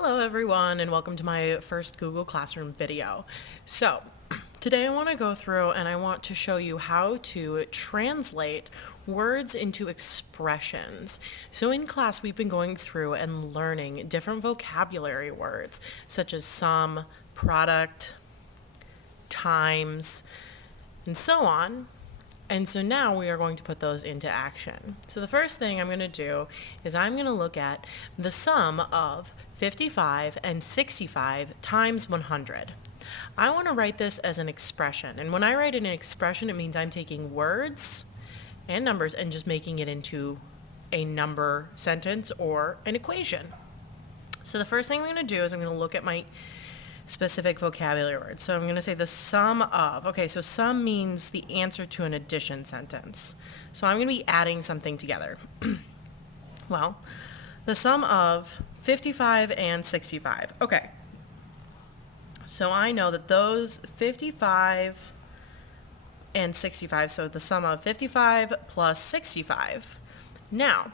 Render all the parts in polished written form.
Hello everyone and welcome to my first Google Classroom video. So today I want to go through and I want to show you how to translate words into expressions. So in class we've been going through and learning different vocabulary words such as sum, product, times, and so on. And so now we are going to put those into action. So the first thing I'm going to do is I'm going to look at the sum of 55 and 65 times 100. I want to write this as an expression. And when I write an expression, it means I'm taking words and numbers and just making it into a number sentence or an equation. So the first thing I'm going to do is I'm going to look at my specific vocabulary words. So I'm going to say the sum of. Okay, so sum means the answer to an addition sentence. So I'm going to be adding something together. Well, the sum of 55 and 65. Okay. So I know that those 55 and 65, so the sum of 55 plus 65. Now,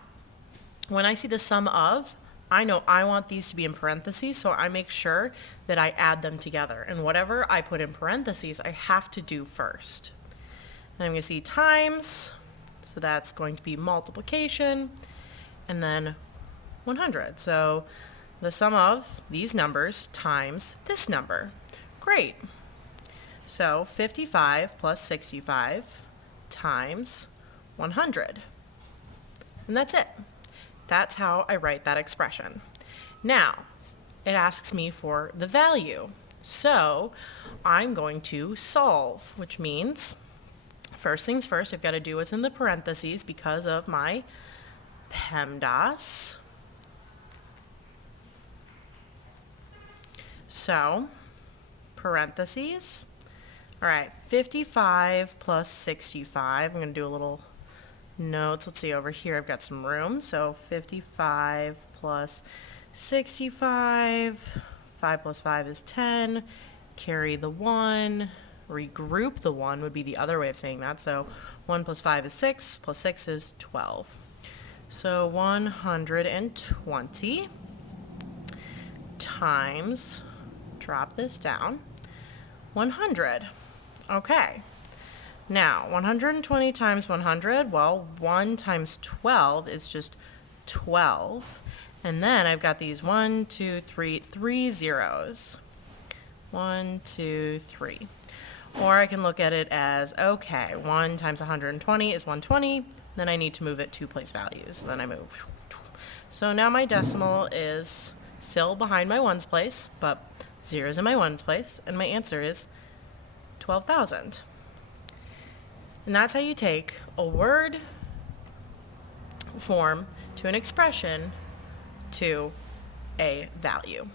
when I see the sum of, I know I want these to be in parentheses, so I make sure that I add them together. And whatever I put in parentheses, I have to do first. And I'm going to see times, so that's going to be multiplication, and then 100. So the sum of these numbers times this number. Great. So 55 plus 65 times 100. And that's it. That's how I write that expression. Now, it asks me for the value. So I'm going to solve, which means first things first, I've got to do what's in the parentheses because of my PEMDAS. So parentheses. All right, 55 plus 65. I'm going to do a little notes. Let's see, over here I've got some room. So 55 plus 65, 5 plus 5 is 10, carry the 1, regroup the 1 would be the other way of saying that. So 1 plus 5 is 6, plus 6 is 12. So 120 times, drop this down, 100. Okay. Now, 120 times 100, well, 1 times 12 is just 12. And then I've got these 1, 2, 3, 3 zeros. 1, 2, 3. Or I can look at it as, okay, 1 times 120 is 120. Then I need to move it 2 place values. Then I move. So now my decimal is still behind my ones place, but zeros in my ones place. And my answer is 12,000. And that's how you take a word form to an expression to a value.